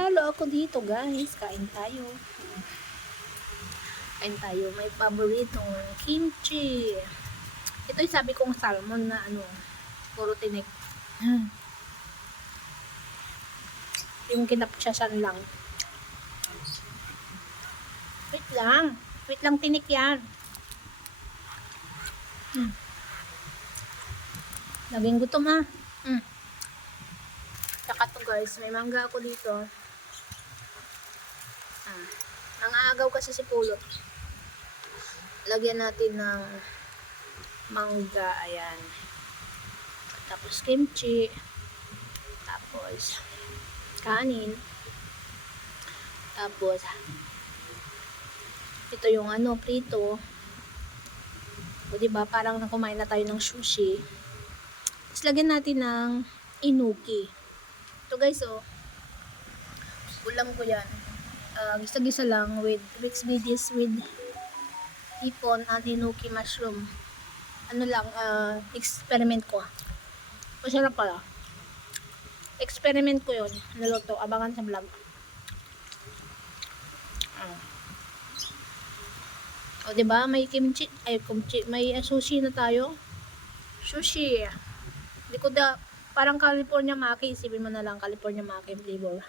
Halo ako dito guys, kain tayo. Kain tayo, may paboritong kimchi. Ito yung sabi kong salmon na puro tinik. Yung kinaptsasan lang. Wait lang tinik yan. Laging gutom ha. Saka to guys, may mangga ako dito. Nangaagaw kasi si Pulot. Lagyan natin ng mangga, ayan. Tapos kimchi. Tapos kanin. Tapos ito yung prito. O diba, parang kumain na tayo ng sushi. Tapos lagyan natin ng inuki. Ito guys, ulam ko yan. Gisa-gisa lang with mixed veggies with hipon and inuki mushroom. Experiment ko. Masarap pala. Experiment ko yun. Naluto. Abangan sa vlog. O diba, may kimchi. May sushi na tayo. Sushi. Hindi ko parang California Maki. Isipin mo na lang California Maki flavor.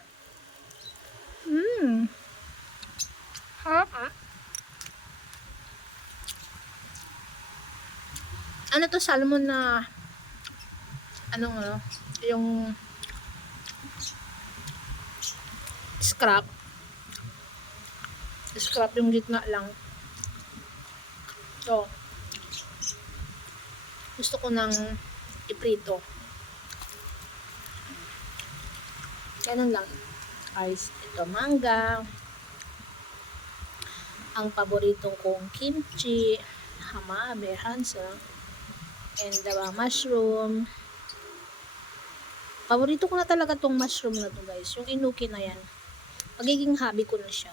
Ano to, salmon na yung scrap yung gitna lang. So gusto ko nang iprito. Ganun lang guys. Ito mangga, ang paboritong kong kimchi, hamabe, hansa, and the mushroom. Paborito ko na talaga tong mushroom na to guys. Yung inuki na yan. Magiging hobby ko na siya.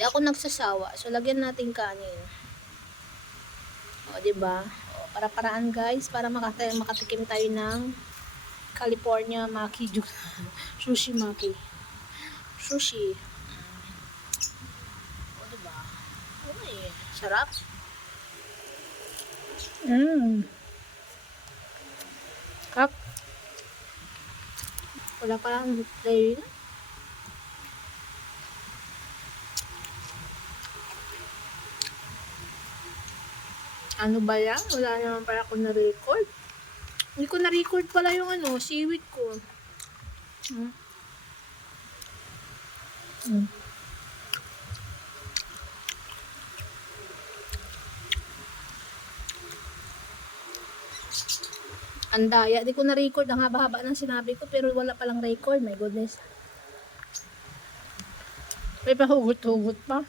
Di ako nagsasawa. So lagyan natin kanin. O diba? Para-paraan guys. Para makatikim tayo ng California Maki Sushi Maki. Sushi. O diba? Uy, sarap. Kap. Wala pa lang play. Ano ba yan? Wala naman pala ako na-record. Hindi ko na-record pala yung seaweed ko. Ang daya. Di ko na-record. Ang haba-haba ng sinabi ko. Pero wala palang record. My goodness. May pahugot-hugot pa.